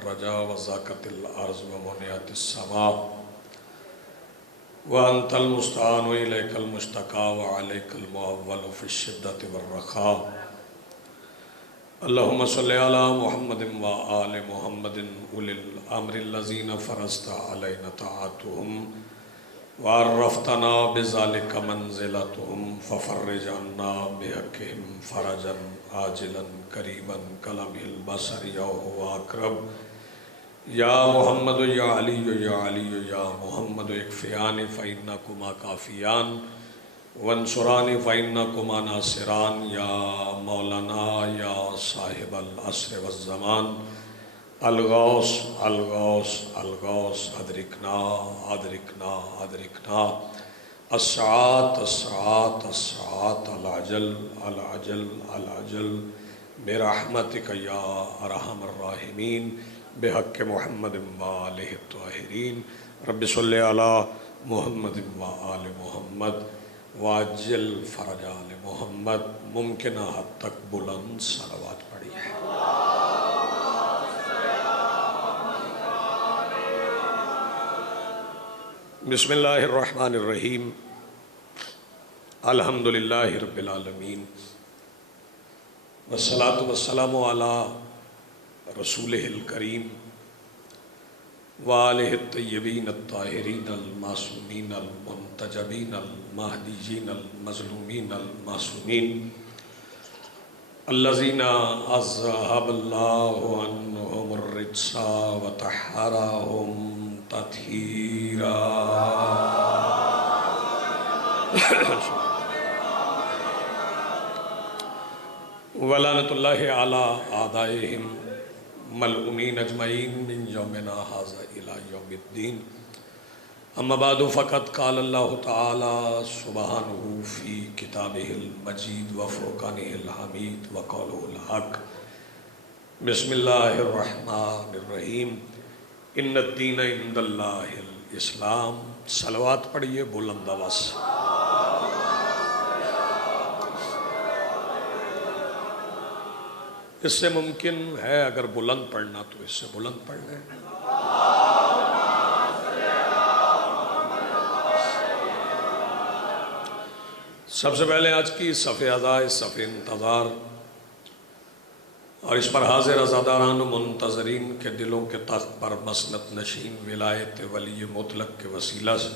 الرجا وزاقت الارض ومنعت السماء وانت المستعان والیک المشتکا وعلیک المعول فی الشدۃ والرخاء اللہم صلی علی محمد وآل محمد اولی الامر الذین فرضت علینا طاعتهم وعرفتنا بذلک منزلتهم ففرج عنا بحقهم فرجا عاجلا قریبا کلمح البصر یا هو اقرب یا محمد یا علی یا علی یا محمد اکفیان فإنکما کافیان وانصران فإنکما ناصران یا مولانا یا صاحب العصر والزمان الغوث الغوث الغوث ادرکنا ادرکنا ادرکنا الساعات الساعات الساعات العجل العجل العجل برحمتک یا ارحم الراحمین بحق محمد وآلہ الطاہرین رب صلی علی محمد وآل محمد واجل فرج آل محمد ممکنہ حد تک بلند صلوات پڑھی ہے۔ بسم اللہ الرحمن الرحیم الحمدللہ رب العالمین والصلاة والسلام علی رسولہ الکریم وآلہ الطیبین الطاہرین المعصومین المنتجبین المہدیین المظلومین المعصومین الذین اذہب اللہ عنہم الرجس وطہرہم تطہیرا۔ ولعنۃ اللہ علی اعدائہم ملعونین اجمعین من یومنا ھذا الی یوم الدین۔ اما بعد فقد قال اللہ تعالی سبحانہ فی کتابہ المجید وفرقانہ الحمید وقولہ الحق۔ بسم اللہ الرحمن الرحیم ان الدین عند اللہ الاسلام۔ صلوات پڑھیے بلند آواز سے۔ اس سے ممکن ہے اگر بلند پڑھنا تو اس سے بلند پڑھ لیں۔ سب سے پہلے آج کی صف ادائے صف انتظار اور اس پر حاضر عزاداران و منتظرین کے دلوں کے تخت پر مسند نشین ولایت ولی مطلق کے وسیلہ سے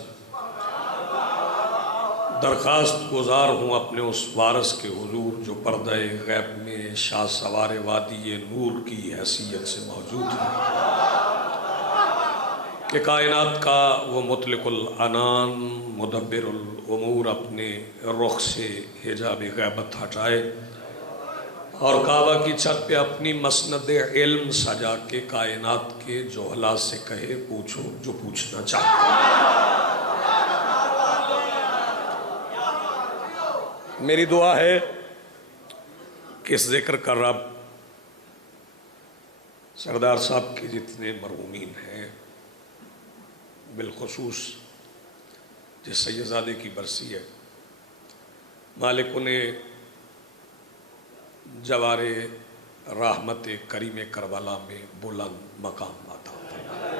درخواست گزار ہوں اپنے اس وارث کے حضور جو پردہ غیب میں شاہ سوار وادی نور کی حیثیت سے موجود ہے کہ کائنات کا وہ مطلق العنان مدبر الامور اپنے رخ سے حجاب غیبت ہٹائے اور کعبہ کی چھت پہ اپنی مسند علم سجا کے کائنات کے جوہلا سے کہے پوچھو جو پوچھنا چاہتے۔ میری دعا ہے کہ اس ذکر کا رب سردار صاحب کے جتنے مرحومین ہیں، بالخصوص جس سیدزادے کی برسی ہے، مالک انہیں جوار رحمت کریم کربلا میں بلند مقام عطا فرمائے۔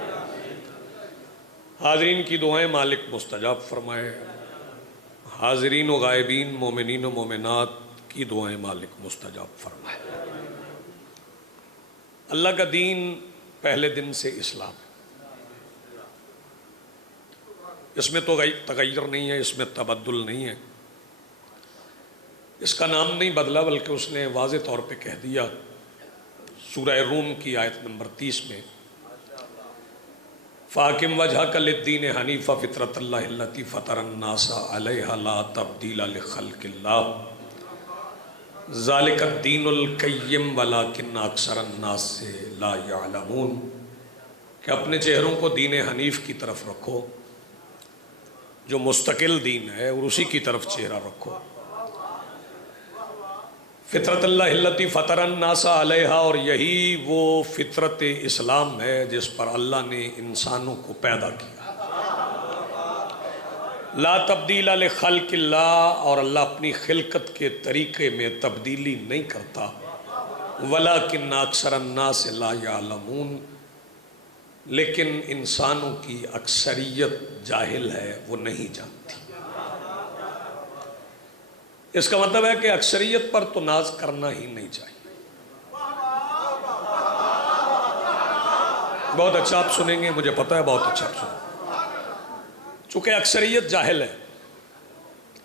حاضرین کی دعائیں مالک مستجاب فرمائے، حاضرین و غائبین مومنین و مومنات کی دعائیں مالک مستجاب فرمائے۔ اللہ کا دین پہلے دن سے اسلام ہے، اس میں تو تغیر نہیں ہے، اس میں تبدل نہیں ہے، اس کا نام نہیں بدلا بلکہ اس نے واضح طور پہ کہہ دیا سورہ روم کی آیت نمبر 30 میں فَاقِمْ وَجْهَكَ لِلدِّينِ حَنِيفًا فِطْرَتَ اللَّهِ الَّتِي فَطَرَ النَّاسَ عَلَيْهَا لَا تَبْدِيلَ لِخَلْقِ اللَّهِ ذَلِكَ الدِّينُ الْقَيِّمُ وَلَكِنَّ أَكْثَرَ النَّاسِ لَا يَعْلَمُونَ کہ اپنے چہروں کو دین حنیف کی طرف رکھو جو مستقل دین ہے اور اسی کی طرف چہرہ رکھو۔ فطرت اللہ التی فطر الناس علیہا، اور یہی وہ فطرت اسلام ہے جس پر اللہ نے انسانوں کو پیدا کیا۔ لا تبدیل لخلق اللہ، اور اللہ اپنی خلقت کے طریقے میں تبدیلی نہیں کرتا۔ ولیکن اکثر الناس لا یعلمون، لیکن انسانوں کی اکثریت جاہل ہے، وہ نہیں جانتی۔ اس کا مطلب ہے کہ اکثریت پر تو ناز کرنا ہی نہیں چاہیے۔ بہت اچھا آپ سنیں گے، مجھے پتہ ہے بہت اچھا آپ سنیں گے، چونکہ اکثریت جاہل ہے۔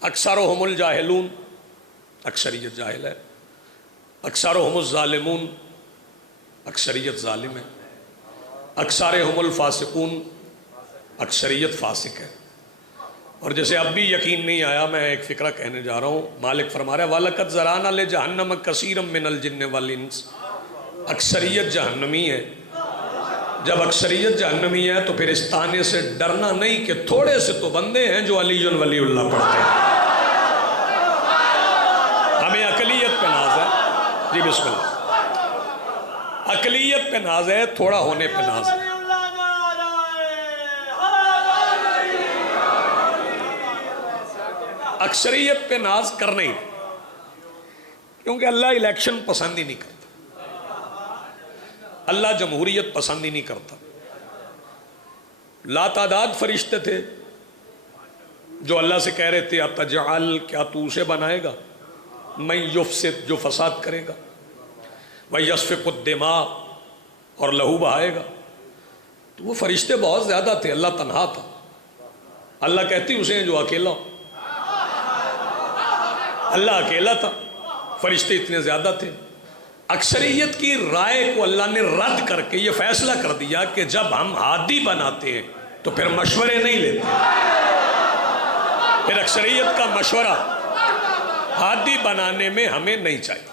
اکثرهم الجاہلون، اکثریت جاہل ہے۔ اکثرهم الظالمون، اکثریت ظالم ہے۔ اکثرهم الفاسقون، اکثریت فاسق ہے۔ اور جیسے اب بھی یقین نہیں آیا، میں ایک فقرہ کہنے جا رہا ہوں۔ مالک فرما رہا ہے وَلَقَدْ ذَرَأْنَا لِجَهَنَّمَ كَثِيرًا مِّنَ الْجِنِّ وَالْإِنسِ، اکثریت جہنمی ہے۔ جب اکثریت جہنمی ہے تو پھر اس طعنے سے ڈرنا نہیں کہ تھوڑے سے تو بندے ہیں جو علی ولی اللہ پڑھتے ہیں۔ ہمیں اقلیت پہ ناز ہے۔ جی بسم اللہ۔ اقلیت پہ ناز ہے، تھوڑا ہونے پہ ناز ہے۔ اکثریت پہ ناز کرنا ہی، کیونکہ اللہ الیکشن پسند ہی نہیں کرتا، اللہ جمہوریت پسند ہی نہیں کرتا۔ لا تعداد فرشتے تھے جو اللہ سے کہہ رہے تھے اتجعل، کیا تو اسے بنائے گا، من یفسد، جو فساد کرے گا، ویسفک الدماء، اور لہو بہائے گا۔ تو وہ فرشتے بہت زیادہ تھے، اللہ تنہا تھا۔ اللہ کہتی اسے جو اکیلا ہو، اللہ اکیلا تھا، فرشتے اتنے زیادہ تھے۔ اکثریت کی رائے کو اللہ نے رد کر کے یہ فیصلہ کر دیا کہ جب ہم ہادی بناتے ہیں تو پھر مشورے نہیں لیتے، پھر اکثریت کا مشورہ ہادی بنانے میں ہمیں نہیں چاہیے۔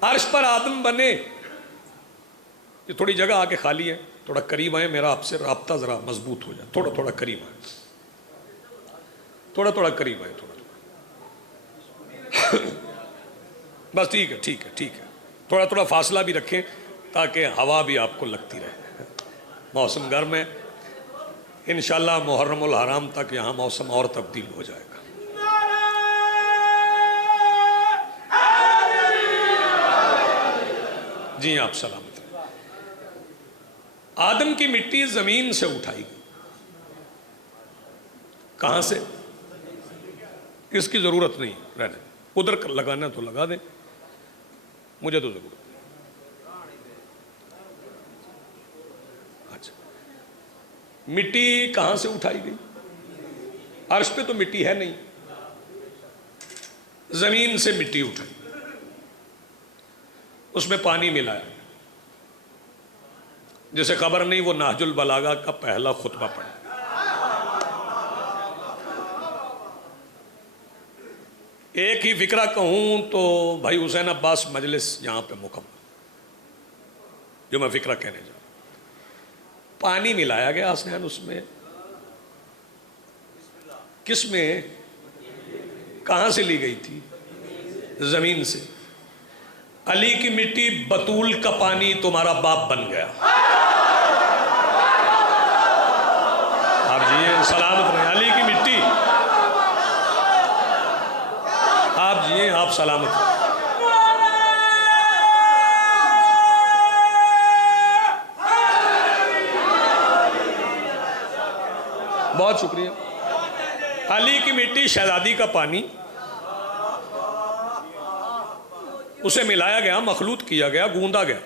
عرش پر آدم بنے، یہ تھوڑی جگہ آگے خالی ہے، تھوڑا قریب آئے، میرا آپ سے رابطہ ذرا مضبوط ہو جائے، تھوڑا تھوڑا قریب آئے، تھوڑا تھوڑا قریب آئے، تھوڑا بس ٹھیک ہے ٹھیک ہے ٹھیک ہے، تھوڑا تھوڑا فاصلہ بھی رکھیں تاکہ ہوا بھی آپ کو لگتی رہے۔ موسم گرم ہے، انشاءاللہ محرم الحرام تک یہاں موسم اور تبدیل ہو جائے گا۔ جی آپ سلامت رہیں۔ آدم کی مٹی زمین سے اٹھائی گئی، کہاں سے؟ اس کی ضرورت نہیں رہنے، ادھر لگانا تو لگا دیں، مجھے تو ضرورت نہیں۔ اچھا، مٹی کہاں سے اٹھائی گئی؟ عرش پہ تو مٹی ہے نہیں، زمین سے مٹی اٹھائی، اس میں پانی ملایا، جسے خبر نہیں وہ نہج البلاغہ کا پہلا خطبہ پڑھا۔ ایک ہی فقرہ کہوں تو بھائی حسین عباس مجلس یہاں پہ مکمل، جو میں فقرہ کہنے جا رہا ہوں۔ پانی ملایا گیا حسین، اس میں کس میں؟ کہاں سے لی گئی تھی؟ زمین سے۔ علی کی مٹی بطول کا پانی تمہارا باپ بن گیا۔ آپ جی سلامت رہیں، علی کی مٹی، آپ جی آپ سلامت رہیں۔ بہت شکریہ۔ علی کی مٹی، شہزادی کا پانی، اسے ملایا گیا، مخلوط کیا گیا، گوندا گیا۔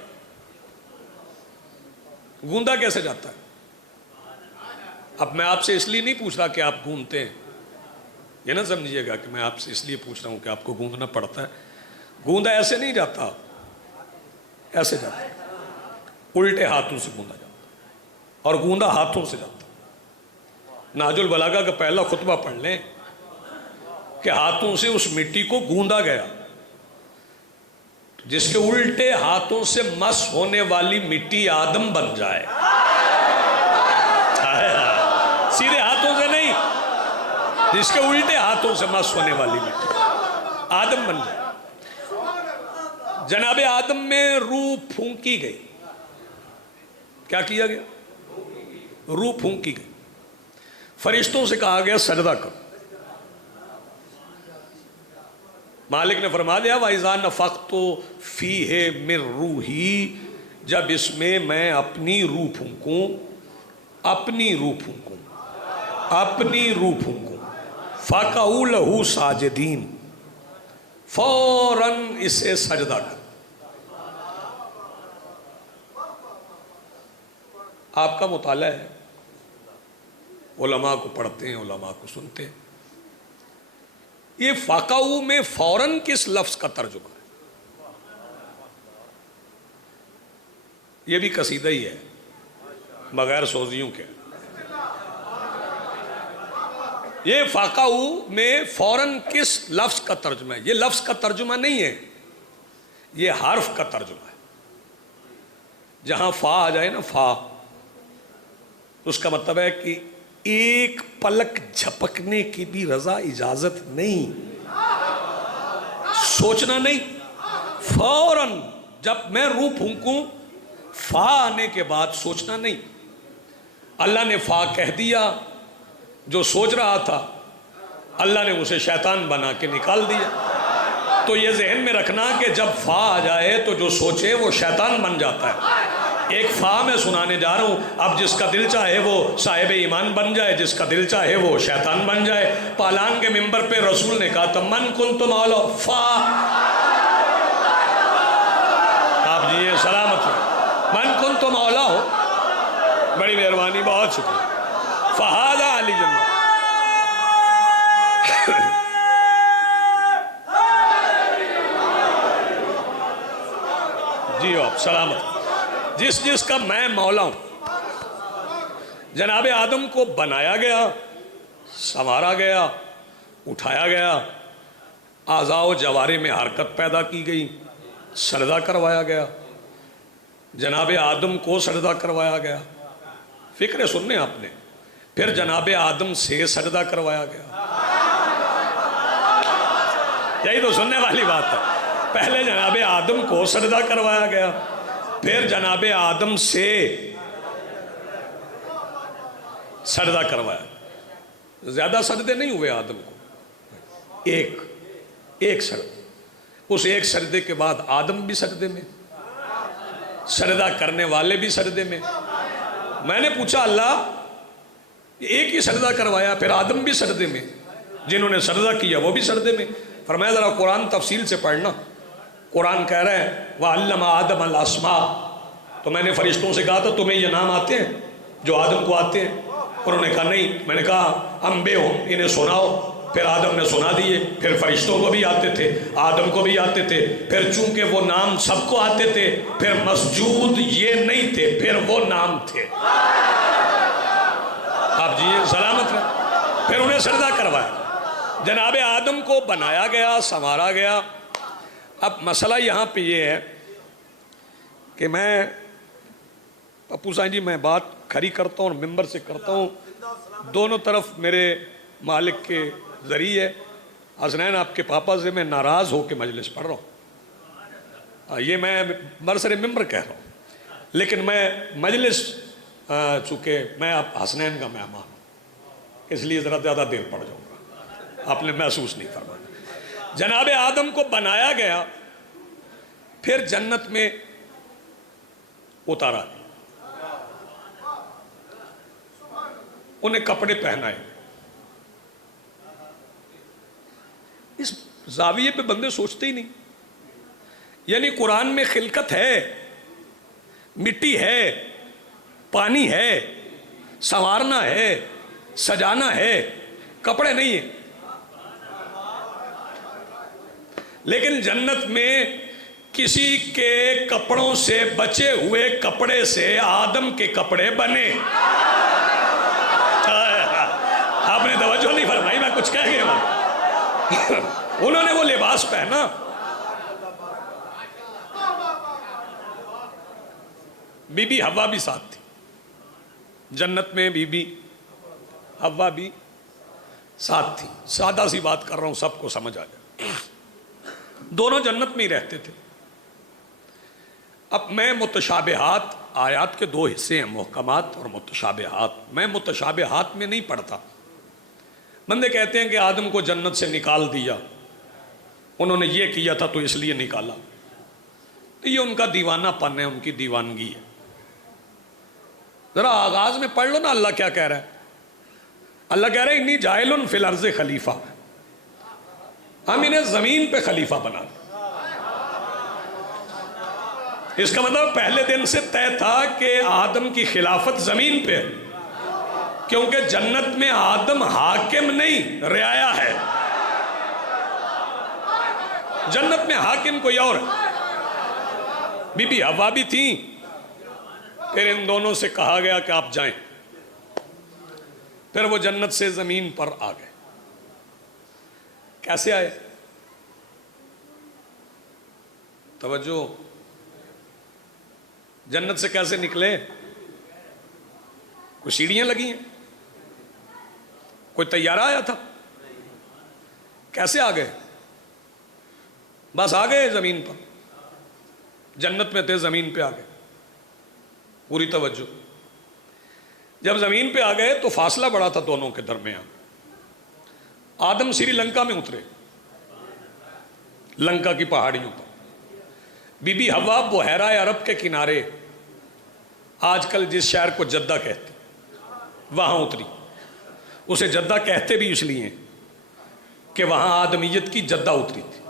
گوندا کیسے جاتا ہے؟ اب میں آپ سے اس لیے نہیں پوچھ رہا کہ آپ گوندتے ہیں، یہ نہ سمجھیے گا کہ میں آپ سے اس لیے پوچھ رہا ہوں کہ آپ کو گوندنا پڑتا ہے۔ گوندا ایسے نہیں جاتا، ایسے جاتا ہے، الٹے ہاتھوں سے گوندا جاتا، اور گوندا ہاتھوں سے جاتا۔ نہج البلاغہ کا پہلا خطبہ پڑھ لیں کہ ہاتھوں سے اس مٹی کو گوندا گیا، جس کے الٹے ہاتھوں سے مس ہونے والی مٹی آدم بن جائے۔ سیدھے ہاتھوں سے نہیں، جس کے الٹے ہاتھوں سے مس ہونے والی مٹی آدم بن جائے۔ جناب آدم میں روح پھونکی گئی۔ کیا کیا گیا؟ روح پھونکی گئی۔ فرشتوں سے کہا گیا سجدہ کرو۔ مالک نے فرما دیا وَإِذَا نَفَخْتُ فِيهِ مِن رُوحِي، جب اس میں میں اپنی روح پھونکوں، اپنی روح پھونکوں، اپنی روح پھونکوں، فَقَعُوا لَهُ سَاجِدِينَ، فوراً اسے سجدہ کر۔ آپ کا مطالعہ ہے، علماء کو پڑھتے ہیں، علماء کو سنتے ہیں۔ یہ فَقَعُوا میں فوراً کس لفظ کا ترجمہ ہے؟ یہ بھی قصیدہ ہی ہے، بغیر سوزیوں کے۔ یہ فَقَعُوا میں فوراً کس لفظ کا ترجمہ ہے؟ یہ لفظ کا ترجمہ نہیں ہے، یہ حرف کا ترجمہ ہے۔ جہاں فا آ جائے نا، فا، اس کا مطلب ہے کہ ایک پلک جھپکنے کی بھی رضا اجازت نہیں، سوچنا نہیں، فوراً جب میں روح پھونکوں، فا آنے کے بعد سوچنا نہیں۔ اللہ نے فا کہہ دیا، جو سوچ رہا تھا اللہ نے اسے شیطان بنا کے نکال دیا۔ تو یہ ذہن میں رکھنا کہ جب فا آ جائے تو جو سوچے وہ شیطان بن جاتا ہے۔ ایک فا میں سنانے جا رہا ہوں، اب جس کا دل چاہے وہ صاحب ایمان بن جائے، جس کا دل چاہے وہ شیطان بن جائے۔ پالان کے ممبر پہ رسول نے کہا تھا من کنت مولا فا، آپ جی سلامت ہو، من کنت مولا ہو، بڑی مہربانی، بہت شکریہ۔ فہذا علی جنہ، جی آپ سلامت، جس جس کا میں مولا ہوں۔ جناب آدم کو بنایا گیا، سنوارا گیا، اٹھایا گیا، اعضاء و جوارح میں حرکت پیدا کی گئی، سجدہ کروایا گیا، جناب آدم کو سجدہ کروایا گیا۔ فکر سننے آپ نے، پھر جناب آدم سے سجدہ کروایا گیا۔ یہی تو سننے والی بات ہے، پہلے جناب آدم کو سجدہ کروایا گیا، پھر جناب آدم سے سجدہ کروایا۔ زیادہ سجدے نہیں ہوئے آدم کو، ایک سجدہ۔ اس ایک سجدے کے بعد آدم بھی سجدے میں، سجدہ کرنے والے بھی سجدے میں۔ میں نے پوچھا اللہ، ایک ہی سجدہ کروایا، پھر آدم بھی سجدے میں، جنہوں نے سجدہ کیا وہ بھی سجدے میں؟ فرمایا ذرا قرآن تفصیل سے پڑھنا۔ قرآن کہہ رہے ہیں وَعَلَّمَ آدَمَ الْأَسْمَاءَ، تو میں نے فرشتوں سے کہا تھا تمہیں یہ نام آتے ہیں جو آدم کو آتے ہیں؟ انہوں نے کہا نہیں۔ میں نے کہا انبئہم، انہیں سناؤ۔ پھر آدم نے سنا دیے، پھر فرشتوں کو بھی آتے تھے، آدم کو بھی آتے تھے، پھر چونکہ وہ نام سب کو آتے تھے، پھر مسجود یہ نہیں تھے، پھر وہ نام تھے۔ آپ جی سلامت رہے۔ پھر انہیں سجدہ کروایا، جناب آدم کو بنایا گیا، سنوارا گیا۔ اب مسئلہ یہاں پہ یہ ہے کہ میں پپو صاحب جی، میں بات کھری کرتا ہوں اور ممبر سے کرتا ہوں، دونوں طرف میرے مالک کے ذریعے حسنین آپ کے پاپا سے میں ناراض ہو کے مجلس پڑھ رہا ہوں، یہ میں برسر ممبر کہہ رہا ہوں، لیکن میں مجلس چونکہ میں اب حسنین کا مہمان ہوں اس لیے ذرا زیادہ دیر پڑ جاؤں گا، آپ نے محسوس نہیں فرمایا۔ جناب آدم کو بنایا گیا، پھر جنت میں اتارا، انہیں کپڑے پہنائے۔ اس زاویے پہ بندے سوچتے ہی نہیں، یعنی قرآن میں خلقت ہے، مٹی ہے، پانی ہے، سنوارنا ہے، سجانا ہے، کپڑے نہیں ہیں۔ لیکن جنت میں کسی کے کپڑوں سے بچے ہوئے کپڑے سے آدم کے کپڑے بنے۔ آپ نے توجہ نہیں فرمائی، میں کچھ کہہ گیا۔ انہوں نے وہ لباس پہنا، بی بی حوا بھی ساتھ تھی جنت میں، بی بی حوا بھی ساتھ تھی۔ سادہ سی بات کر رہا ہوں، سب کو سمجھ آ جائے۔ دونوں جنت میں ہی رہتے تھے۔ اب میں متشابہات، آیات کے دو حصے ہیں، محکمات اور متشابہات۔ میں متشابہات میں نہیں پڑھتا۔ بندے کہتے ہیں کہ آدم کو جنت سے نکال دیا، انہوں نے یہ کیا تھا تو اس لیے نکالا۔ تو یہ ان کا دیوانہ پن ہے، ان کی دیوانگی ہے۔ ذرا آغاز میں پڑھ لو نا اللہ کیا کہہ رہا ہے۔ اللہ کہہ رہا ہے انی جائل فی الارض خلیفہ، ہم انہیں زمین پہ خلیفہ بنا دیں۔ اس کا مطلب پہلے دن سے طے تھا کہ آدم کی خلافت زمین پہ ہے، کیونکہ جنت میں آدم حاکم نہیں رعایا ہے، جنت میں حاکم کوئی اور ہے۔ بی بی حوا بھی تھیں، پھر ان دونوں سے کہا گیا کہ آپ جائیں، پھر وہ جنت سے زمین پر آ گئے۔ کیسے آئے؟ توجہ، جنت سے کیسے نکلے؟ کوئی سیڑھیاں لگی ہیں؟ کوئی طیارہ آیا تھا؟ کیسے آ گئے؟ بس آ گئے زمین پر، جنت میں تھے زمین پہ آ گئے۔ پوری توجہ، جب زمین پہ آ گئے تو فاصلہ بڑا تھا دونوں کے درمیان۔ آدم سری لنکا میں اترے، لنکا کی پہاڑیوں پر۔ بی بی حوا بحیرہ عرب کے کنارے، آج کل جس شہر کو جدہ کہتے وہاں اتری۔ اسے جدہ کہتے بھی اس لیے کہ وہاں آدمیت کی جدہ اتری تھی،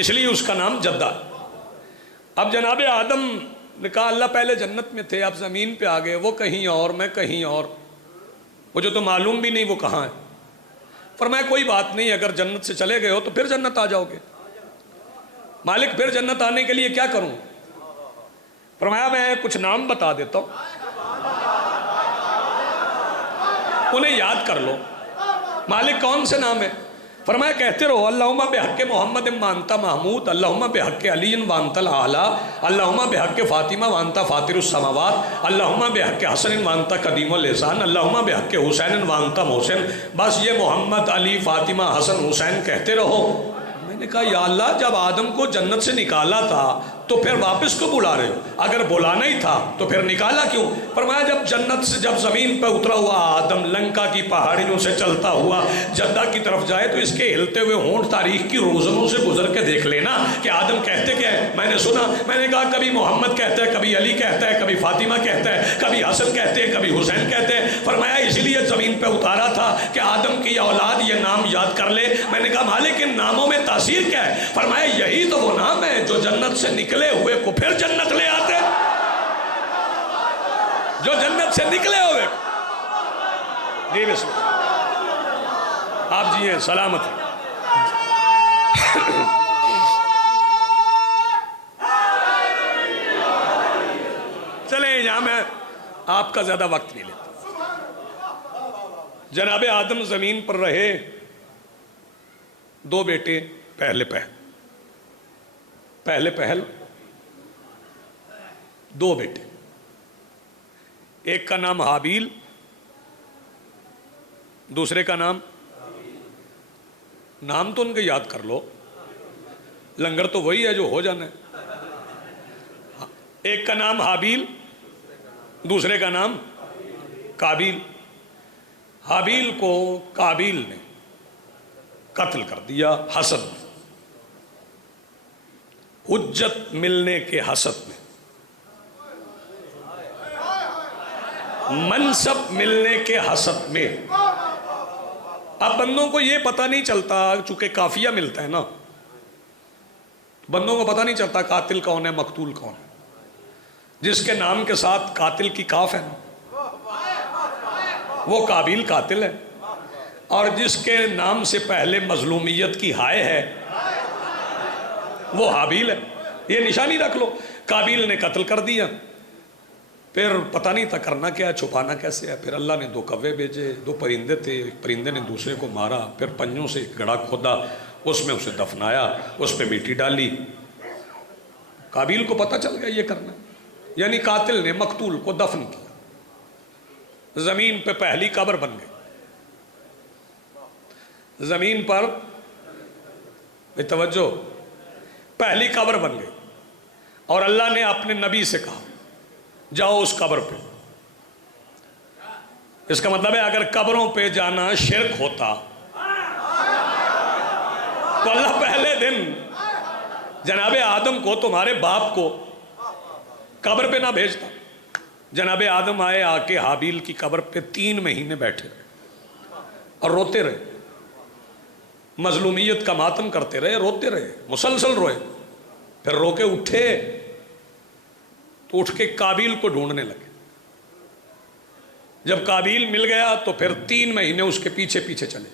اس لیے اس کا نام جدہ ہے۔ اب جناب آدم نے کہا اللہ پہلے جنت میں تھے، اب زمین پہ آ گئے، وہ کہیں اور میں کہیں اور، مجھے تو معلوم بھی نہیں وہ کہاں ہے۔ فرمایا کوئی بات نہیں، اگر جنت سے چلے گئے ہو تو پھر جنت آ جاؤ گے۔ مالک پھر جنت آنے کے لیے کیا کروں؟ فرمایا میں کچھ نام بتا دیتا ہوں، انہیں یاد کر لو۔ مالک کون سے نام ہے؟ فرمایا کہتے رہو اللہم بحق محمد وانت محمود، اللہم بحق علی وانت الاعلی، اللہم بحق فاطمہ وانت فاطر السماوات، اللہم بحق حسن وانت قدیم اللسان، اللہم بحق حسین وانت محسن۔ بس یہ محمد، علی، فاطمہ، حسن، حسین کہتے رہو۔ میں نے کہا یا اللہ جب آدم کو جنت سے نکالا تھا تو پھر واپس کو بلا رہے ہو؟ اگر بلانا ہی تھا تو پھر نکالا کیوں؟ فرمایا جب جنت سے جب زمین پہ اترا ہوا آدم لنکا کی پہاڑیوں سے چلتا ہوا جدہ کی طرف جائے تو اس کے ہلتے ہوئے ہونٹ تاریخ کی روزنوں سے گزر کے دیکھ لینا کہ آدم کہتے کیا ہے۔ میں نے سنا، میں نے کہا کبھی محمد کہتا ہے، کبھی علی کہتا ہے، کبھی فاطمہ کہتا ہے، کبھی حسن کہتے ہیں، کبھی حسین کہتے ہیں۔ فرمایا اسی لیے زمین پہ اتارا تھا کہ آدم کی اولاد یہ نام یاد کر لے۔ میں نے کہا مالک ان ناموں میں تاثیر کیا ہے؟ فرمایا یہی تو وہ نام ہے جو جنت سے نکلے ہوئے کو پھر جنت لے آتے، جو جنت سے نکلے ہوئے۔ جی بسم اللہ، آپ جی ہیں سلامت۔ چلیں یہاں میں آپ کا زیادہ وقت نہیں لیتا۔ جناب آدم زمین پر رہے، دو بیٹے پہلے پہل دو بیٹے، ایک کا نام حابیل، دوسرے کا نام تو ان کے یاد کر لو، لنگر تو وہی ہے جو ہو جانا ہے۔ ایک کا نام حابیل، دوسرے کا نام قابیل۔ حابیل کو قابیل نے قتل کر دیا حسد میں، حجت ملنے کے حسد میں، منصب ملنے کے حسد میں۔ اب بندوں کو یہ پتہ نہیں چلتا، چونکہ کافیہ ملتا ہے نا، بندوں کو پتہ نہیں چلتا قاتل کون ہے مقتول کون ہے۔ جس کے نام کے ساتھ قاتل کی کاف ہے نا وہ قابیل قاتل ہے، اور جس کے نام سے پہلے مظلومیت کی ہائے ہے وہ حابیل ہے۔ یہ نشانی رکھ لو، قابیل نے قتل کر دیا، پھر پتہ نہیں تھا کرنا کیا ہے، چھپانا کیسے ہے۔ پھر اللہ نے دو کوے بھیجے، دو پرندے تھے، پرندے نے دوسرے کو مارا، پھر پنجوں سے ایک گڑھا کھودا، اس میں اسے دفنایا، اس پہ مٹی ڈالی۔ قابیل کو پتہ چل گیا یہ کرنا، یعنی قاتل نے مقتول کو دفن کیا۔ زمین پہ پہلی قبر بن گئی، زمین پر توجہ پہلی قبر بن گئی، اور اللہ نے اپنے نبی سے کہا جاؤ اس قبر پہ۔ اس کا مطلب ہے اگر قبروں پہ جانا شرک ہوتا تو اللہ پہلے دن جناب آدم کو، تمہارے باپ کو قبر پہ نہ بھیجتا؟ جناب آدم آئے، آ کے حابیل کی قبر پہ 3 مہینے بیٹھے اور روتے رہے، مظلومیت کا ماتم کرتے رہے، روتے رہے، مسلسل روئے. پھر رو کے اٹھے تو اٹھ کے قابیل کو ڈھونڈنے لگے. جب قابیل مل گیا تو پھر 3 مہینے اس کے پیچھے پیچھے چلے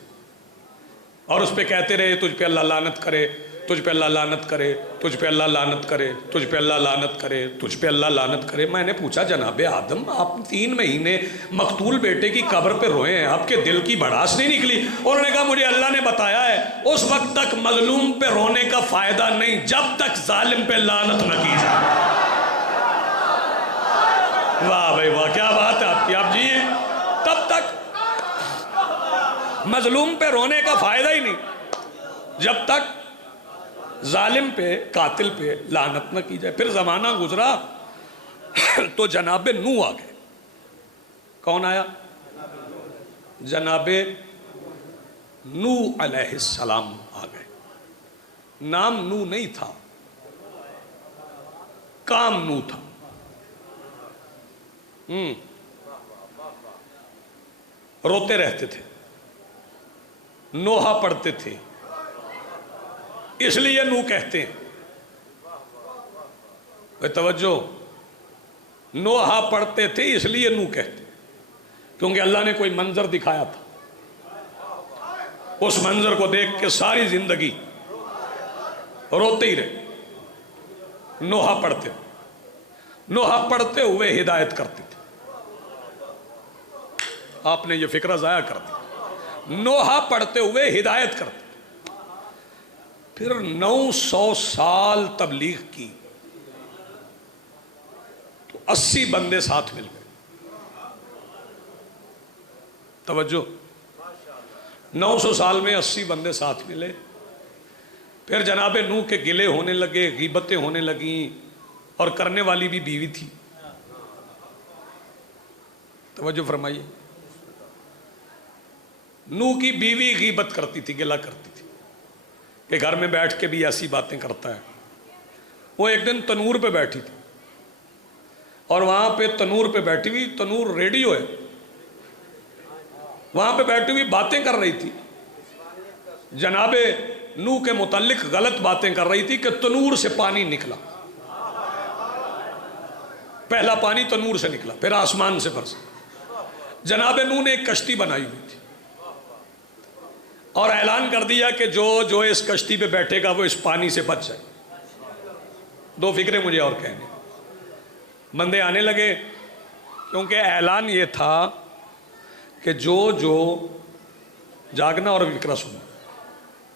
اور اس پہ کہتے رہے تجھ پہ اللہ لعنت کرے، تجھ پہ اللہ لعنت کرے، تجھ پہ اللہ لعنت کرے، تجھ پہ اللہ لعنت کرے، تجھ پہ اللہ لعنت کرے. میں نے پوچھا جناب آدم آپ 3 مہینے مقتول بیٹے کی قبر پہ روئے ہیں، آپ کے دل کی بھڑاس نہیں نکلی؟ انہوں نے کہا مجھے اللہ نے بتایا ہے اس وقت تک مظلوم پہ رونے کا فائدہ نہیں جب تک ظالم پہ لعنت نہ کی جائے. واہ بھائی واہ، کیا بات ہے آپ کی، آپ جیئے. تب تک مظلوم پہ رونے کا فائدہ ہی نہیں جب تک ظالم پہ، قاتل پہ لعنت نہ کی جائے. پھر زمانہ گزرا تو جناب نوح آ گئے. کون آیا؟ جناب نوح علیہ السلام آ گئے. نام نوح نہیں تھا، کام نوح تھا. روتے رہتے تھے، نوحہ پڑھتے تھے، اس لیے نوح کہتے ہیں. توجہ، نوحہ پڑھتے تھے اس لیے نوح کہتے ہیں کیونکہ اللہ نے کوئی منظر دکھایا تھا. اس منظر کو دیکھ کے ساری زندگی روتے ہی رہے. نوحہ پڑھتے، نوحہ پڑھتے ہوئے ہدایت کرتے تھے. آپ نے یہ فکرہ ضائع کر دی. نوحہ پڑھتے ہوئے ہدایت کرتے. پھر 900 سال تبلیغ کی تو 80 بندے ساتھ مل گئے. توجہ، 900 سال میں 80 بندے ساتھ ملے. پھر جناب نوح کے گلے ہونے لگے، غیبتیں ہونے لگیں، اور کرنے والی بھی بیوی تھی. توجہ فرمائیے، نوح کی بیوی غیبت کرتی تھی، گلہ کرتی تھی کہ گھر میں بیٹھ کے بھی ایسی باتیں کرتا ہے. وہ ایک دن تنور پہ بیٹھی تھی اور وہاں پہ تنور پہ بیٹھی ہوئی، تنور ریڈیو ہے، وہاں پہ بیٹھی ہوئی باتیں کر رہی تھی. جناب نوح کے متعلق غلط باتیں کر رہی تھی کہ تنور سے پانی نکلا، پہلا پانی تنور سے نکلا، پھر آسمان سے برسا. جناب نوح نے ایک کشتی بنائی ہوئی تھی اور اعلان کر دیا کہ جو اس کشتی پہ بیٹھے گا وہ اس پانی سے بچ جائے. 2 فکرے مجھے اور کہنے. بندے آنے لگے کیونکہ اعلان یہ تھا کہ جو جاگنا اور فکرہ سنو،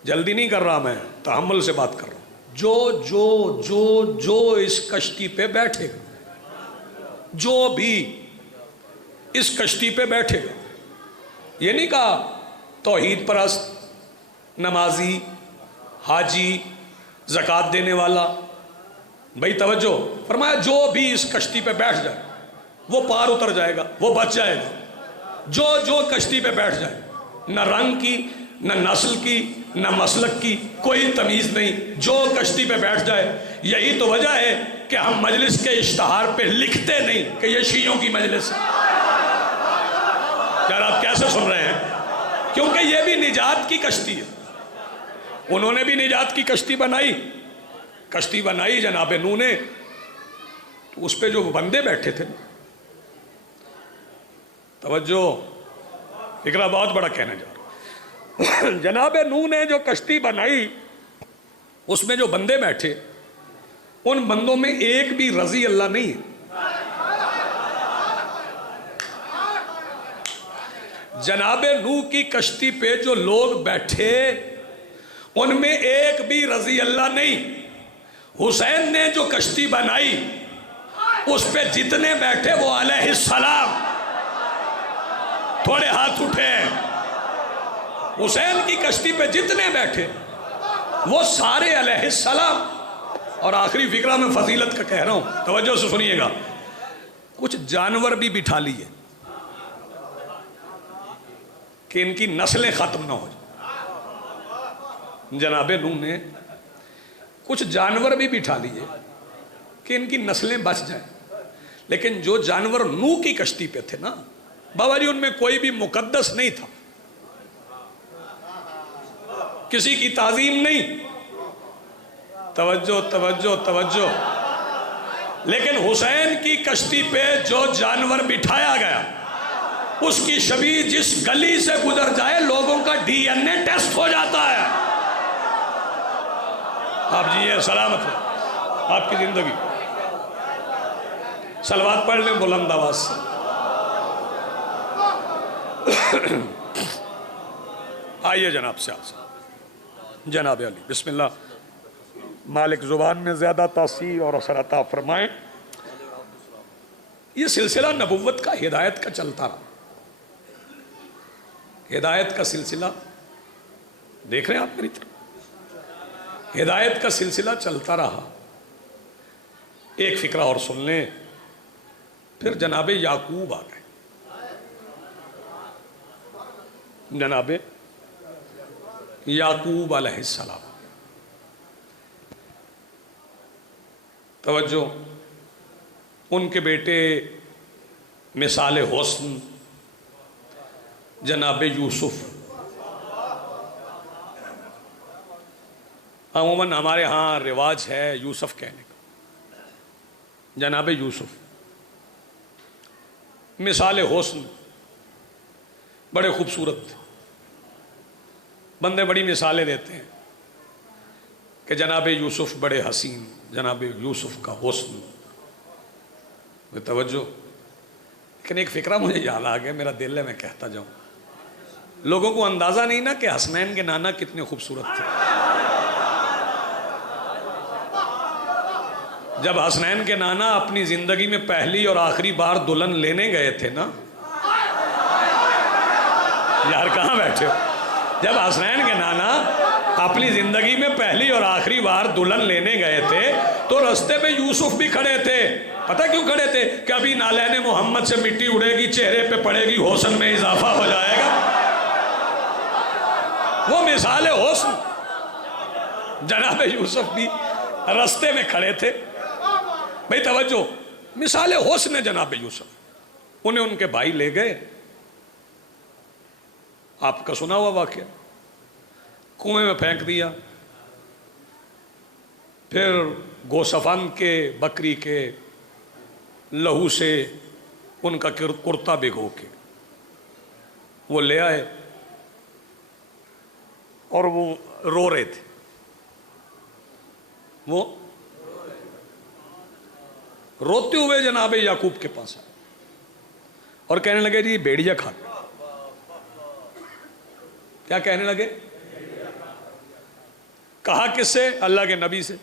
جلدی نہیں کر رہا، میں تحمل سے بات کر رہا ہوں. جو اس کشتی پہ بیٹھے گا، جو بھی اس کشتی پہ بیٹھے گا، یہ نہیں کہا توحید پرست، نمازی، حاجی، زکوٰۃ دینے والا. بھائی توجہ، فرمایا جو بھی اس کشتی پہ بیٹھ جائے وہ پار اتر جائے گا، وہ بچ جائے گا. جو کشتی پہ بیٹھ جائے، نہ رنگ کی، نہ نسل کی، نہ مسلک کی، کوئی تمیز نہیں، جو کشتی پہ بیٹھ جائے. یہی تو وجہ ہے کہ ہم مجلس کے اشتہار پہ لکھتے نہیں کہ یہ شیعوں کی مجلس ہے. یار آپ کیسے سن رہے ہیں؟ کیونکہ یہ بھی نجات کی کشتی ہے. انہوں نے بھی نجات کی کشتی بنائی جناب نوح نے. تو اس پہ جو بندے بیٹھے تھے، توجہ، فکرہ بہت بڑا کہنے جا رہا ہوں. جناب نوح نے جو کشتی بنائی اس میں جو بندے بیٹھے، ان بندوں میں ایک بھی رضی اللہ نہیں ہے. جناب نوح کی کشتی پہ جو لوگ بیٹھے ان میں ایک بھی رضی اللہ نہیں. حسین نے جو کشتی بنائی اس پہ جتنے بیٹھے وہ علیہ السلام. تھوڑے ہاتھ اٹھے. حسین کی کشتی پہ جتنے بیٹھے وہ سارے علیہ السلام. اور آخری فکرہ میں فضیلت کا کہہ رہا ہوں، توجہ سے سنیے گا. کچھ جانور بھی بٹھا لیے کہ ان کی نسلیں ختم نہ ہو جائیں. جناب نوح نے کچھ جانور بھی بٹھا لیے کہ ان کی نسلیں بچ جائیں، لیکن جو جانور نوح کی کشتی پہ تھے نا بابا جی، ان میں کوئی بھی مقدس نہیں تھا، کسی کی تعظیم نہیں۔ توجہ توجہ توجہ۔ لیکن حسین کی کشتی پہ جو جانور بٹھایا گیا اس کی شبیہ جس گلی سے گزر جائے لوگوں کا ڈی این اے ٹیسٹ ہو جاتا ہے۔ آپ جی یہ سلامت ہو آپ کی زندگی۔ صلوات پڑھ لیں بلند آواز سے۔ آئیے جناب سے آپ سے، جناب علی بسم اللہ، مالک زبان میں زیادہ تاثیر اور اثر عطا فرمائیں۔ یہ سلسلہ نبوت کا ہدایت کا چلتا رہا، ہدایت کا سلسلہ دیکھ رہے ہیں آپ میری طرف، ہدایت کا سلسلہ چلتا رہا۔ ایک فقرہ اور سن لیں، پھر جناب یعقوب آ گئے۔ جناب یعقوب علیہ السلام، توجہ، ان کے بیٹے مثال حسن جناب یوسف۔ عموماً ہمارے ہاں رواج ہے یوسف کہنے کا، جناب یوسف مثال حسن، بڑے خوبصورت تھے، بندے بڑی مثالیں دیتے ہیں کہ جناب یوسف بڑے حسین، جناب یوسف کا حسن، توجہ۔ لیکن ایک فقرہ مجھے یاد آ گیا، میرا دل ہے میں کہتا جاؤں، لوگوں کو اندازہ نہیں نا کہ حسنین کے نانا کتنے خوبصورت تھے۔ جب حسنین کے نانا اپنی زندگی میں پہلی اور آخری بار دلہن لینے گئے تھے نا، یار کہاں بیٹھے ہو، جب حسنین کے نانا اپنی زندگی میں پہلی اور آخری بار دلہن لینے گئے تھے تو رستے پہ یوسف بھی کھڑے تھے۔ پتہ کیوں کھڑے تھے؟ کہ ابھی نالین محمد سے مٹی اڑے گی، چہرے پہ پڑے گی، حسن میں اضافہ ہو جائے گا۔ وہ مثال حسن جناب یوسف بھی رستے میں کھڑے تھے۔ بھئی توجہ، مثال حسن جناب یوسف، انہیں ان کے بھائی لے گئے، آپ کا سنا ہوا واقعہ، کنویں میں پھینک دیا، پھر گوسفند کے بکری کے لہو سے ان کا کرتا بھگو کے وہ لے آئے اور وہ رو رہے تھے، وہ روتے ہوئے جناب یعقوب کے پاس آئے اور کہنے لگے جی بھیڑیا کھا گئے۔ کیا کہنے لگے؟ کہا کس سے؟ اللہ کے نبی سے۔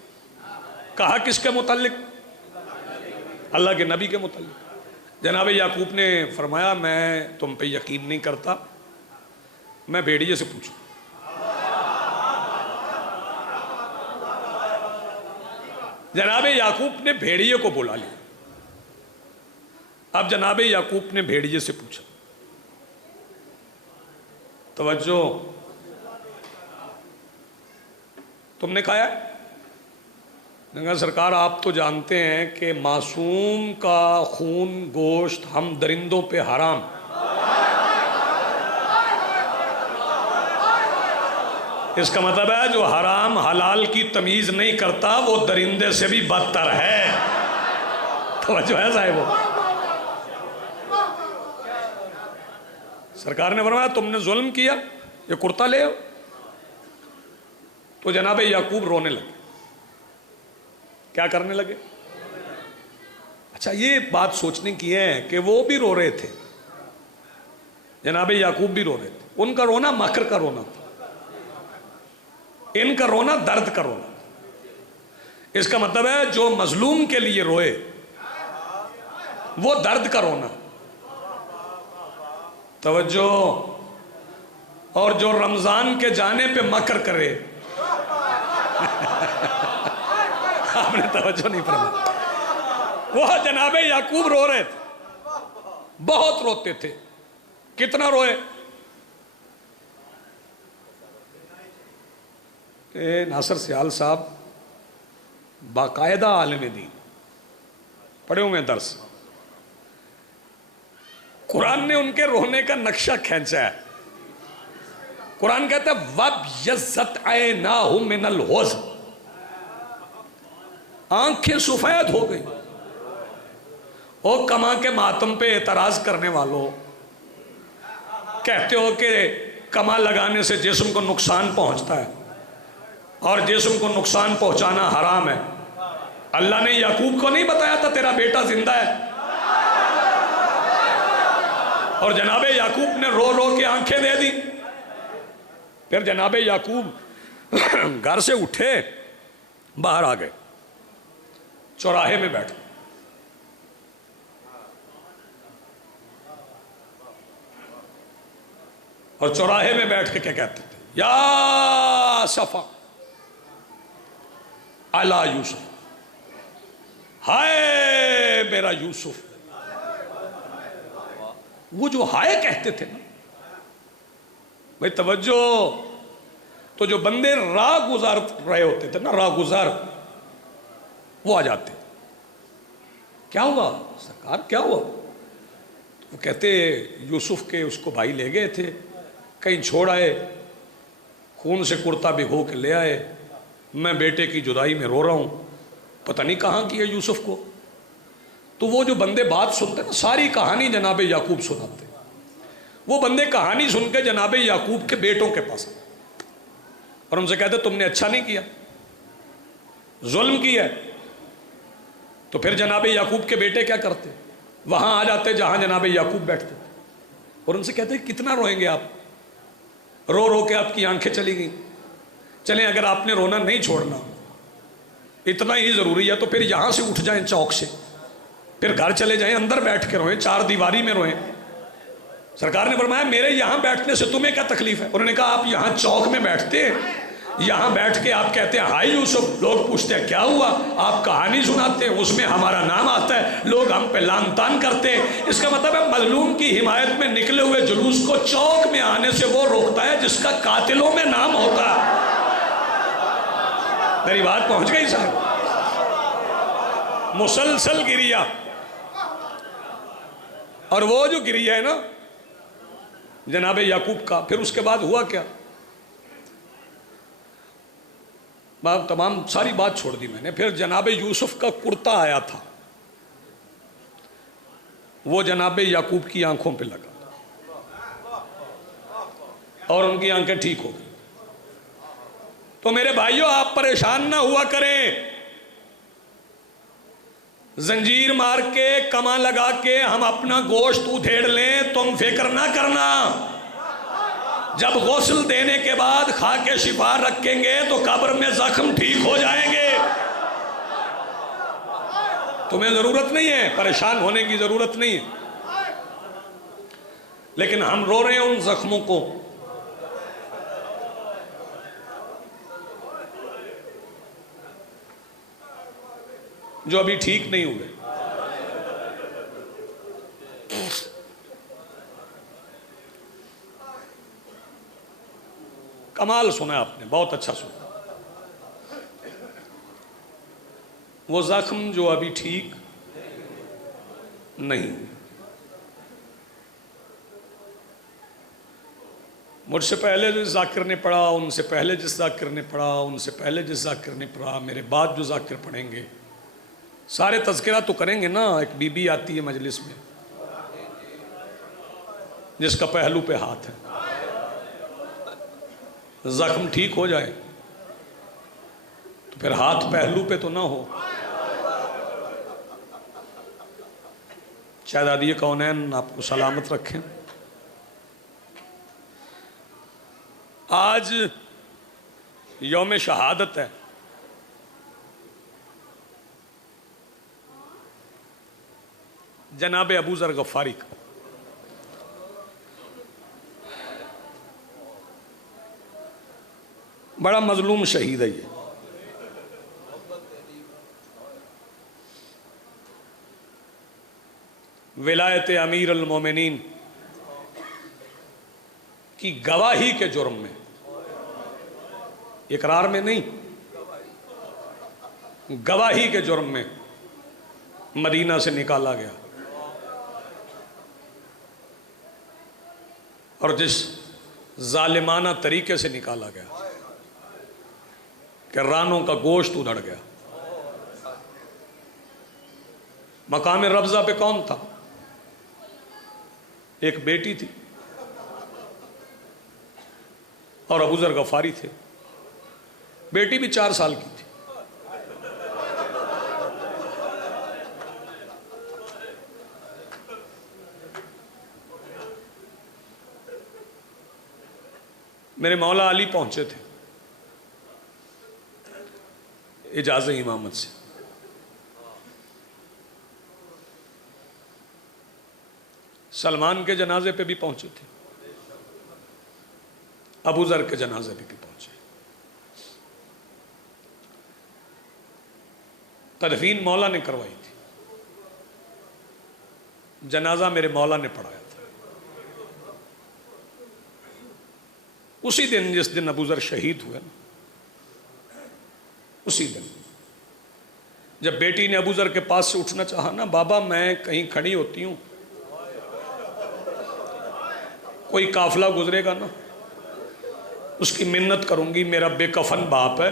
کہا کس کے متعلق؟ اللہ کے نبی کے متعلق۔ جناب یعقوب نے فرمایا میں تم پہ یقین نہیں کرتا، میں بھیڑیے سے پوچھوں۔ جناب یعقوب نے بھیڑیے کو بلا لیا۔ اب جناب یعقوب نے بھیڑیے سے پوچھا، توجہ، تم نے کھایا ہے؟ نے کہا سرکار آپ تو جانتے ہیں کہ معصوم کا خون گوشت ہم درندوں پہ حرام۔ اس کا مطلب ہے جو حرام حلال کی تمیز نہیں کرتا وہ درندے سے بھی بدتر ہے۔ توجہ ہے صاحب؟ سرکار نے فرمایا تم نے ظلم کیا، یہ کرتا لے آؤ۔ تو جناب یعقوب رونے لگے۔ کیا کرنے لگے؟ اچھا یہ بات سوچنے کی ہے کہ وہ بھی رو رہے تھے، جناب یعقوب بھی رو رہے تھے۔ ان کا رونا مکر کا رونا تھا، ان کا رونا درد کا رونا۔ اس کا مطلب ہے جو مظلوم کے لیے روئے وہ درد کا رونا، توجہ، اور جو رمضان کے جانے پہ مکر کرے آپ نے توجہ نہیں فرمائی۔ وہ جناب یعقوب رو رہے تھے، بہت روتے تھے۔ کتنا روئے؟ کہ ناصر سیال صاحب باقاعدہ عالم دین، پڑھے ہوئے درس. قرآن نے ان کے رونے کا نقشہ کھینچا ہے. قرآن کہتا ہے وَابْيَضَّتْ عَيْنَاهُ مِنَ الْحُزْنِ، آنکھیں سفید ہو گئی. او کما کے ماتم پہ اعتراض کرنے والوں، کہتے ہو کہ کما لگانے سے جسم کو نقصان پہنچتا ہے اور جسم کو نقصان پہنچانا حرام ہے. اللہ نے یعقوب کو نہیں بتایا تھا تیرا بیٹا زندہ ہے؟ اور جناب یعقوب نے رو رو کے آنکھیں دے دی. پھر جناب یعقوب گھر سے اٹھے، باہر آ گئے، چوراہے میں بیٹھے. اور چوراہے میں بیٹھ کے کیا کہتے تھے؟ یا صفا علی یوسف، ہائے میرا یوسف. وہ جو ہائے کہتے تھے نا بھائی توجہ، تو جو بندے راہ گزار رہے ہوتے تھے نا، راہ گزار، وہ آ جاتے. کیا ہوا سرکار، کیا ہوا؟ وہ کہتے یوسف کے اس کو بھائی لے گئے تھے، کہیں چھوڑ آئے، خون سے کرتا بھگو کے لے آئے، میں بیٹے کی جدائی میں رو رہا ہوں، پتہ نہیں کہاں کیا یوسف کو. تو وہ جو بندے بات سنتے نا، ساری کہانی جناب یعقوب سناتے. وہ بندے کہانی سن کے جناب یعقوب کے بیٹوں کے پاس اور ان سے کہتے تم نے اچھا نہیں کیا، ظلم کیا ہے. تو پھر جناب یعقوب کے بیٹے کیا کرتے؟ وہاں آ جاتے جہاں جناب یعقوب بیٹھتے اور ان سے کہتے کتنا روئیں گے آپ، رو رو کے آپ کی آنکھیں چلی گئیں. چلیں اگر آپ نے رونا نہیں چھوڑنا، اتنا ہی ضروری ہے، تو پھر یہاں سے اٹھ جائیں چوک سے، پھر گھر چلے جائیں، اندر بیٹھ کے روئیں، چار دیواری میں روئیں. سرکار نے فرمایا میرے یہاں بیٹھنے سے تمہیں کیا تکلیف ہے؟ انہوں نے کہا آپ یہاں چوک میں بیٹھتے ہیں، یہاں بیٹھ کے آپ کہتے ہیں ہائی یوسف، لوگ پوچھتے ہیں کیا ہوا، آپ کہانی سناتے ہیں، اس میں ہمارا نام آتا ہے، لوگ ہم پہ لان تان کرتے ہیں. اس کا مطلب ہے مظلوم کی حمایت میں نکلے ہوئے جلوس کو چوک میں آنے سے وہ روکتا ہے جس کا قاتلوں میں نام ہوتا ہے. میری بات پہنچ گئی صاحب؟ مسلسل گریا، اور وہ جو گریا ہے نا جناب یعقوب کا، پھر اس کے بعد ہوا کیا؟ تمام ساری بات چھوڑ دی میں نے. پھر جناب یوسف کا کرتا آیا تھا، وہ جناب یعقوب کی آنکھوں پہ لگا اور ان کی آنکھیں ٹھیک ہو گئی. تو میرے بھائیوں آپ پریشان نہ ہوا کریں، زنجیر مار کے کما لگا کے ہم اپنا گوشت ادھیڑ لیں، تم فکر نہ کرنا. جب غسل دینے کے بعد خاک شفا رکھیں گے تو قبر میں زخم ٹھیک ہو جائیں گے. تمہیں ضرورت نہیں ہے، پریشان ہونے کی ضرورت نہیں ہے. لیکن ہم رو رہے ہیں ان زخموں کو. جو ابھی ٹھیک نہیں ہوئے. کمال سنا آپ نے، بہت اچھا سنا. وہ زخم جو ابھی ٹھیک نہیں، مجھ سے پہلے جو ذاکر نے پڑھا، ان سے پہلے جس ذاکر نے پڑھا، ان سے پہلے جس ذاکر نے پڑھا، میرے بعد جو ذاکر پڑھیں گے، سارے تذکرہ تو کریں گے نا. ایک بی بی آتی ہے مجلس میں جس کا پہلو پہ ہاتھ ہے، زخم ٹھیک ہو جائے تو پھر ہاتھ پہلو پہ تو نہ ہو. شہزادی کونین آپ کو سلامت رکھیں. آج یوم شہادت ہے. جناب ابو ذر غفاری کا. بڑا مظلوم شہید ہے یہ. ولایت امیر المومنین کی گواہی کے جرم میں، اقرار میں نہیں، گواہی کے جرم میں مدینہ سے نکالا گیا، اور جس ظالمانہ طریقے سے نکالا گیا کہ رانوں کا گوشت ادھڑ گیا۔ مقام ربضہ پہ کون تھا؟ ایک بیٹی تھی اور ابو ذر غفاری تھے۔ بیٹی بھی 4 سال کی تھی۔ میرے مولا علی پہنچے تھے اجازت امامت سے۔ سلمان کے جنازے پہ بھی پہنچے تھے، ابو ذر کے جنازے پہ بھی پہنچے۔ تدفین مولا نے کروائی تھی، جنازہ میرے مولا نے پڑھایا تھا۔ اسی دن جس دن ابو ذر شہید ہوئے نا، اسی دن جب بیٹی نے ابو ذر کے پاس سے اٹھنا چاہا نا، بابا میں کہیں کھڑی ہوتی ہوں، کوئی قافلہ گزرے گا نا، اس کی منت کروں گی، میرا بے کفن باپ ہے،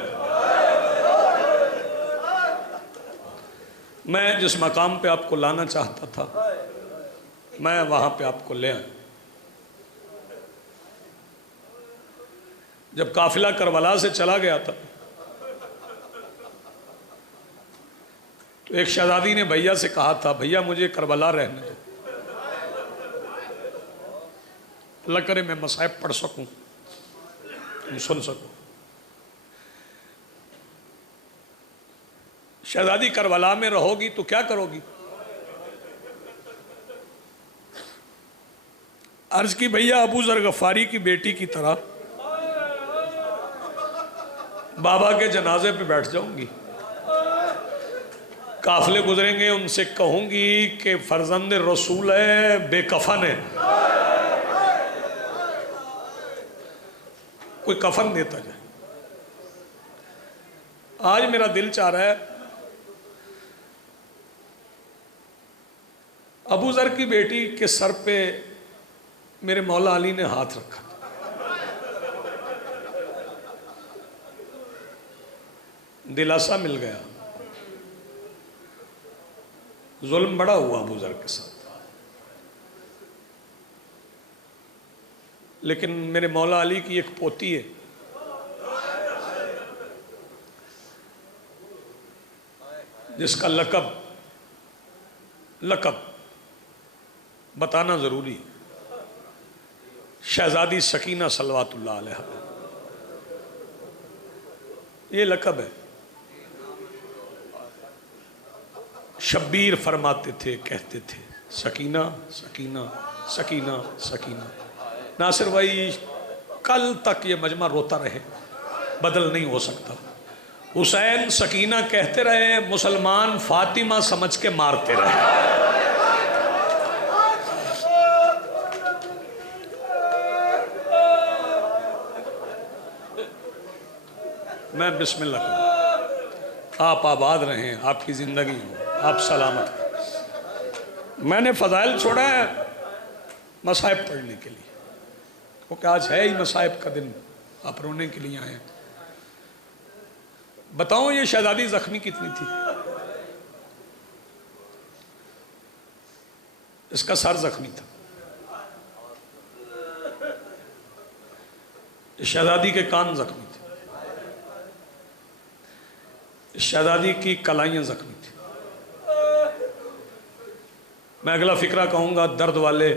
میں جس مقام پہ آپ کو لانا چاہتا تھا میں وہاں پہ آپ کو لے آیا۔ جب قافلہ کربلا سے چلا گیا تھا تو ایک شہزادی نے بھیا سے کہا تھا، بھیا مجھے کربلا رہنے دو، اللہ کرے میں مصائب پڑھ سکوں، سن سکوں۔ شہزادی کربلا میں رہو گی تو کیا کرو گی؟ عرض کی بھیا ابو ذر غفاری کی بیٹی کی طرح بابا کے جنازے پہ بیٹھ جاؤں گی، قافلے گزریں گے ان سے کہوں گی کہ فرزند رسول ہے، بے کفن ہے، کوئی کفن دیتا جائے۔ آج میرا دل چاہ رہا ہے ابو ذر کی بیٹی کے سر پہ میرے مولا علی نے ہاتھ رکھا، دلاسا مل گیا۔ ظلم بڑا ہوا ابو ذر کے ساتھ، لیکن میرے مولا علی کی ایک پوتی ہے، جس کا لقب بتانا ضروری ہے، شہزادی سکینہ صلوات اللہ علیہ، یہ لقب ہے۔ شبیر فرماتے تھے، کہتے تھے سکینہ سکینہ سکینہ سکینہ۔ ناصر بھائی کل تک یہ مجمع روتا رہے، بدل نہیں ہو سکتا۔ حسین سکینہ کہتے رہے، مسلمان فاطمہ سمجھ کے مارتے رہے۔ میں بسم اللہ کروں، آپ آباد رہیں، آپ کی زندگی ہو، آپ سلامت ہیں۔ میں نے فضائل چھوڑا ہے مصائب پڑھنے کے لیے، کیونکہ آج ہے ہی مصائب کا دن، آپ رونے کے لیے آئے ہیں۔ بتاؤں یہ شہزادی زخمی کتنی تھی؟ اس کا سر زخمی تھا، شہزادی کے کان زخمی تھے، شہزادی کی کلائیاں زخمی تھی۔ میں اگلا فقرہ کہوں گا، درد والے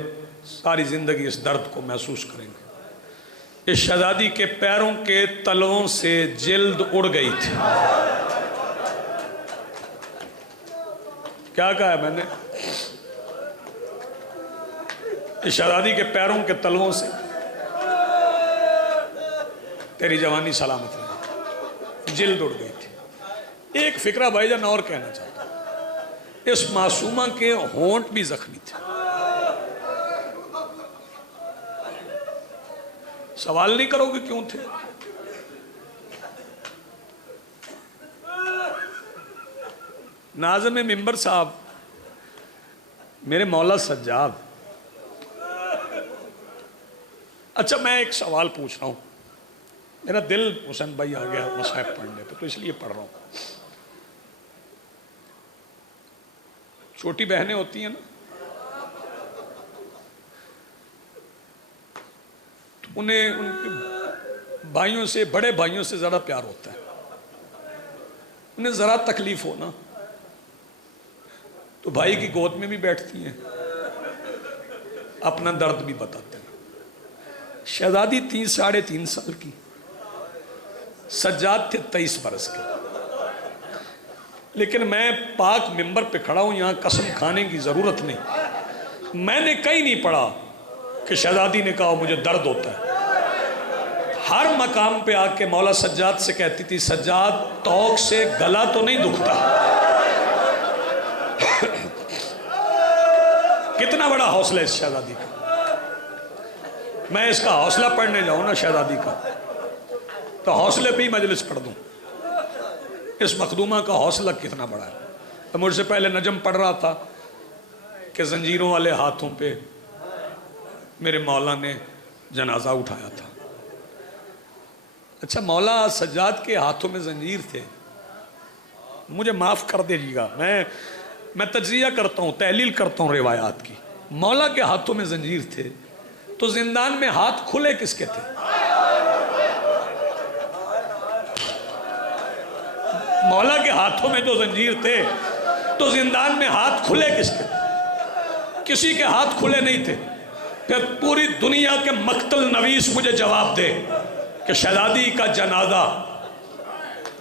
ساری زندگی اس درد کو محسوس کریں گے۔ اس شہزادی کے پیروں کے تلووں سے جلد اڑ گئی تھی۔ کیا کہا ہے میں نے؟ اس شہزادی کے پیروں کے تلووں سے تیری جوانی سلامت رہی، جلد اڑ گئی تھی۔ ایک فقرہ بھائی جان اور کہنا چاہتا ہوں، اس معصومہ کے ہونٹ بھی زخمی تھے۔ سوال نہیں کرو کہ کیوں تھے؟ ناظم منبر صاحب، میرے مولا سجاد، اچھا میں ایک سوال پوچھ رہا ہوں، میرا دل حسین بھائی آ گیا مصحف پڑھنے پہ تو اس لیے پڑھ رہا ہوں. چھوٹی بہنیں ہوتی ہیں نا، تو انہیں ان کے بھائیوں سے، بڑے بھائیوں سے زیادہ پیار ہوتا ہے. انہیں ذرا تکلیف ہو نا تو بھائی کی گود میں بھی بیٹھتی ہیں، اپنا درد بھی بتاتے ہیں. شہزادی 3.5 سال کی، سجاد تھے 23 برس کے. لیکن میں پاک منبر پہ کھڑا ہوں، یہاں قسم کھانے کی ضرورت نہیں، میں نے کہیں نہیں پڑھا کہ شہزادی نے کہا مجھے درد ہوتا ہے. ہر مقام پہ آ کے مولا سجاد سے کہتی تھی سجاد توق سے گلا تو نہیں دکھتا. کتنا بڑا حوصلہ ہے اس شہزادی کا. میں اس کا حوصلہ پڑھنے جاؤں نا شہزادی کا تو حوصلے پہ ہی مجلس پڑھ دوں. اس مخدومہ کا حوصلہ کتنا بڑا ہے. تو مجھ سے پہلے نجم پڑھ رہا تھا کہ زنجیروں والے ہاتھوں پہ میرے مولا نے جنازہ اٹھایا تھا. اچھا مولا سجاد کے ہاتھوں میں زنجیر تھے، مجھے معاف کر دیجیے گا، میں تجزیہ کرتا ہوں، تحلیل کرتا ہوں روایات کی. مولا کے ہاتھوں میں زنجیر تھے تو زندان میں ہاتھ کھلے کس کے تھے؟ مولا کے ہاتھوں میں جو زنجیر تھے تو زندان میں ہاتھ کھلے کس کے تھے؟ کسی کے ہاتھ کھلے نہیں تھے. پھر پوری دنیا کے مقتل نویس مجھے جواب دے کہ شہزادی کا جنازہ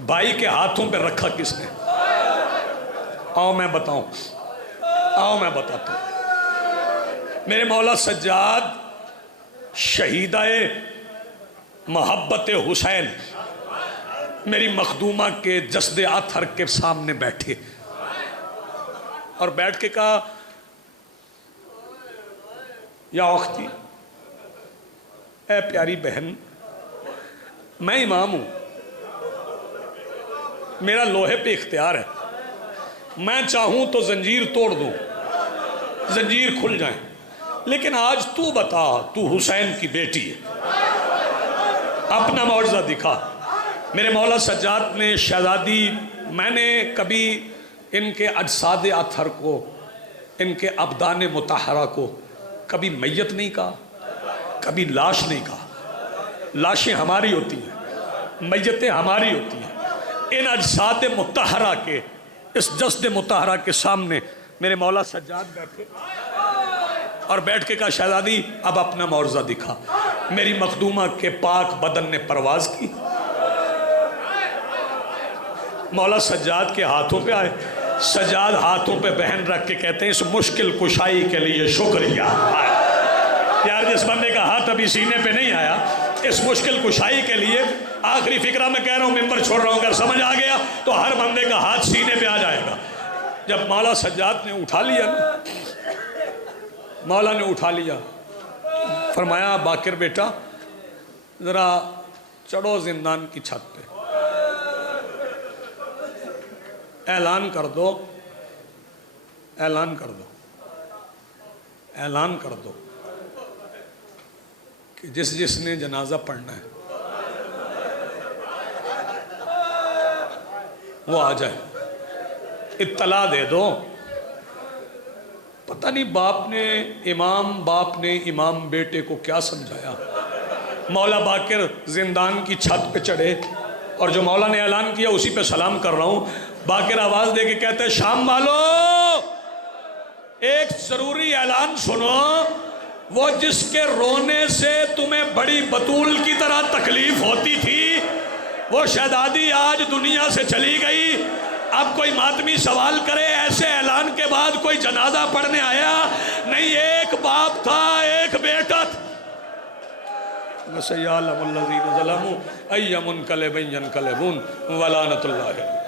بھائی کے ہاتھوں پہ رکھا کس نے؟ آؤ میں بتاؤں، آؤ میں بتاتا ہوں. میرے مولا سجاد شہیدہ محبت حسین میری مخدومہ کے جسد اطہر کے سامنے بیٹھے اور بیٹھ کے کہا یا اختی، اے پیاری بہن، میں امام ہوں، میرا لوہے پہ اختیار ہے، میں چاہوں تو زنجیر توڑ دوں، زنجیر کھل جائیں، لیکن آج تو بتا، تو حسین کی بیٹی ہے، اپنا معجزہ دکھا. میرے مولا سجاد نے شہزادی، میں نے کبھی ان کے اجساد اطہر کو، ان کے ابدان مطہرہ کو کبھی میت نہیں کہا، کبھی لاش نہیں کہا. لاشیں ہماری ہوتی ہیں، میتیں ہماری ہوتی ہیں. ان اجساد مطہرہ کے، اس جسد مطہرہ کے سامنے میرے مولا سجاد بیٹھے اور بیٹھ کے کہا شہزادی اب اپنا معجزہ دکھا. میری مخدومہ کے پاک بدن نے پرواز کی، مولا سجاد کے ہاتھوں پہ آئے. سجاد ہاتھوں پہ بہن رکھ کے کہتے ہیں اس مشکل کشائی کے لیے شکریہ. یار جس بندے کا ہاتھ ابھی سینے پہ نہیں آیا، اس مشکل کشائی کے لیے، آخری فکرہ میں کہہ رہا ہوں، ممبر چھوڑ رہا ہوں، اگر سمجھ آ گیا تو ہر بندے کا ہاتھ سینے پہ آ جائے گا. جب مولا سجاد نے اٹھا لیا نا، مولا نے اٹھا لیا، فرمایا باقر بیٹا ذرا چڑھو زندان کی چھت پہ، اعلان کر دو، اعلان کر دو، اعلان کر دو کہ جس نے جنازہ پڑھنا ہے وہ آ جائے. اطلاع دے دو. پتہ نہیں باپ نے امام بیٹے کو کیا سمجھایا. مولا باقر زندان کی چھت پہ چڑھے اور جو مولا نے اعلان کیا اسی پہ سلام کر رہا ہوں. باقر آواز دے کے کہتے ہیں شام والو ایک ضروری اعلان سنو، وہ جس کے رونے سے تمہیں بڑی بطول کی طرح تکلیف ہوتی تھی وہ شہزادی آج دنیا سے چلی گئی. اب کوئی ماتمی سوال کرے ایسے اعلان کے بعد کوئی جنازہ پڑھنے آیا نہیں. ایک باپ تھا، ایک بیٹا تھا. وَسَيَعْلَمُ الَّذِينَ ظَلَمُوا أَيَّ مُنْقَلِبٍ يَنْقَلِبُونَ وَلَعنَةُ اللَّهِ